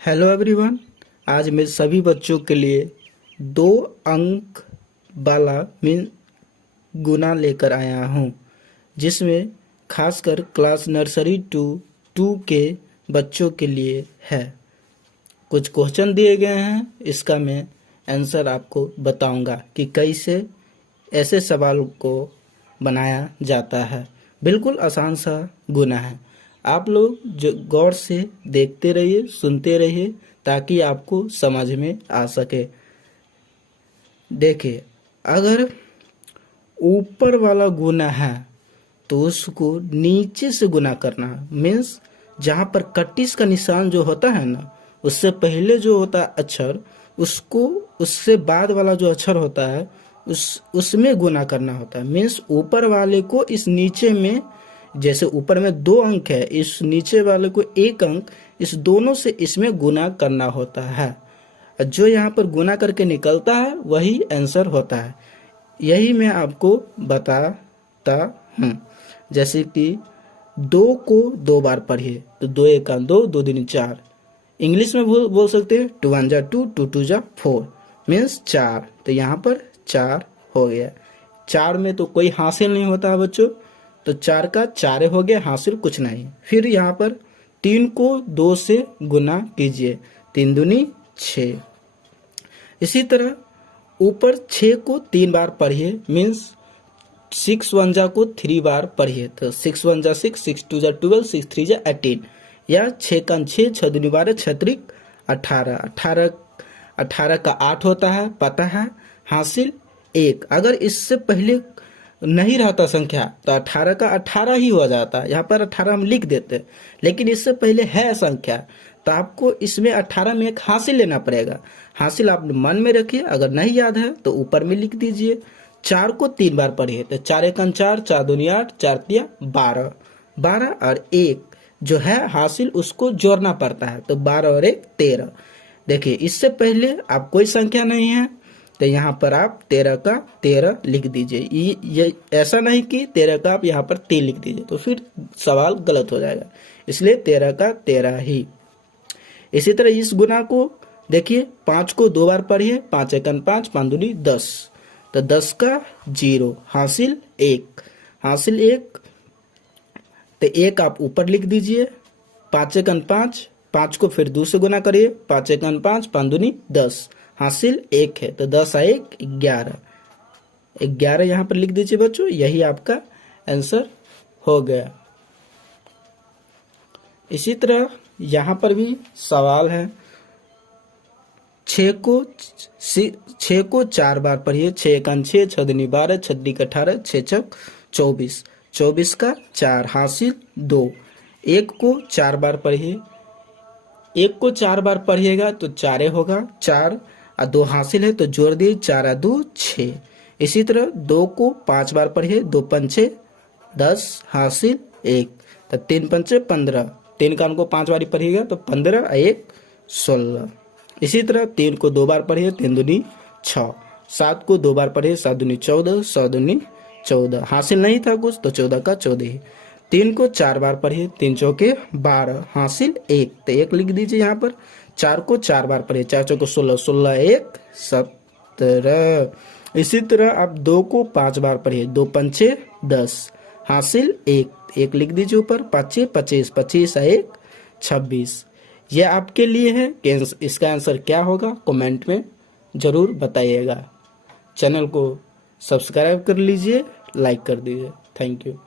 Hello everyone. आज मैं सभी बच्चों के लिए 2 अंक वाला मीन गुना लेकर आया हूँ, जिसमें खासकर क्लास नर्सरी टू 2 के बच्चों के लिए है। कुछ क्वेश्चन दिए गए हैं, इसका मैं आंसर आपको बताऊंगा कि कैसे ऐसे सवाल को बनाया जाता है। बिल्कुल आसान सा गुना है। आप लोग जो गौर से देखते रहिए, सुनते रहिए, ताकि आपको समझ में आ सके। देखिए, अगर ऊपर वाला गुना है तो उसको नीचे से गुना करना है। मीन्स जहाँ पर कटिस का निशान जो होता है ना, उससे पहले जो होता है अक्षर, उसको उससे बाद वाला जो अक्षर होता है उसमें गुना करना होता है। मीन्स ऊपर वाले को इस नीचे में, जैसे ऊपर में 2 अंक है, इस नीचे वाले को 1 अंक, इस दोनों से इसमें गुना करना होता है। जो यहाँ पर गुना करके निकलता है वही आंसर होता है। यही मैं आपको बताता हूँ। जैसे कि 2 को 2 बार पढ़िए तो 2 1 2, 2 दूनी 4। इंग्लिश में बोल सकते हैं 2 1 2, 2 2 4, मीन्स 4। तो यहाँ पर 4 हो गया। 4 में तो कोई हासिल नहीं होता है बच्चों, तो 4 का 4 हो गया, हासिल कुछ नहीं। फिर यहाँ पर 3 को 2 से गुना कीजिए, 3 दूनी 6। इसी तरह ऊपर 6 को 3 बार पढ़िए, मीन्स 6 1 जा को 3 बार पढ़िए। तो 6 1 जा 6, 6 2 जा 12, 6 3 जा 18, या 6 का 6, 6 दूनी 12, 6 3 18। 18 का 8 होता है, पता है, हासिल 1। अगर इससे पहले नहीं रहता संख्या तो 18 का 18 ही हो जाता है। यहाँ पर 18 हम लिख देते हैं, लेकिन इससे पहले है संख्या, तो आपको इसमें 18 में एक हासिल लेना पड़ेगा। हासिल आप मन में रखिए, अगर नहीं याद है तो ऊपर में लिख दीजिए। 4 को 3 बार पढ़िए, तो 4 1 4, 4 दूनी 8, 4 3 12, 12 और 1 जो है हासिल उसको जोड़ना पड़ता है, तो 12 और 1 13। देखिए, इससे पहले आप कोई संख्या नहीं है तो यहाँ पर आप 13 का 13 लिख दीजिए। ये ऐसा नहीं कि 13 का आप यहाँ पर 3 लिख दीजिए, तो फिर सवाल गलत हो जाएगा। इसलिए 13 का 13 ही। इसी तरह इस गुना को देखिए, 5 को 2 बार पढ़िए, 5 1 5, 5 दूनी 10, तो 10 का 0, हासिल 1, हासिल 1। तो 1 आप ऊपर लिख दीजिए। 5 1 5, 5 को फिर 2 से गुना करिए, 5 1 5, 5 दूनी 10, हासिल 1 है, तो 10 1 11, 11 यहाँ पर लिख दीजिए बच्चों। यही आपका आंसर हो गया। इसी तरह यहाँ पर भी सवाल है। 6 को 4 बार पढ़िए, 6 1 6, 6 दूनी 12, 6 3 18, 6 6 24, 24 का 4, हासिल 2। 1 को 4 बार पढ़िए, 1 को 4 बार पढ़िएगा तो 4 होगा, 4 और 2 हासिल है तो जोड़ दिए, 4 2 6। इसी तरह 2 को 5 बार पढ़िए, 2 5 10, हासिल 1, तो 3 5 15, 3 का उनको 5 बारी पढ़िएगा तो 15 और 1 16। इसी तरह 3 को 2 बार पढ़िए, 3 दूनी 6, 7 को 2 बार पढ़िए, 7 दूनी 14, 100 दूनी 14, हासिल नहीं था कुछ तो 14 का 14 ही। 3 को 4 बार पढ़िए, 3 चौके 12, हासिल 1, तो 1 लिख दीजिए यहाँ पर। 4 को 4 बार पढ़िए, 4 चौके 16, 16 1 17। इसी तरह आप 2 को 5 बार पढ़िए, 2 5 10, हासिल 1, 1 लिख दीजिए ऊपर। 5 25, 25 1 26। ये आपके लिए है कि इसका आंसर क्या होगा, कमेंट में ज़रूर बताइएगा। चैनल को सब्सक्राइब कर लीजिए, लाइक कर दीजिए। Thank you.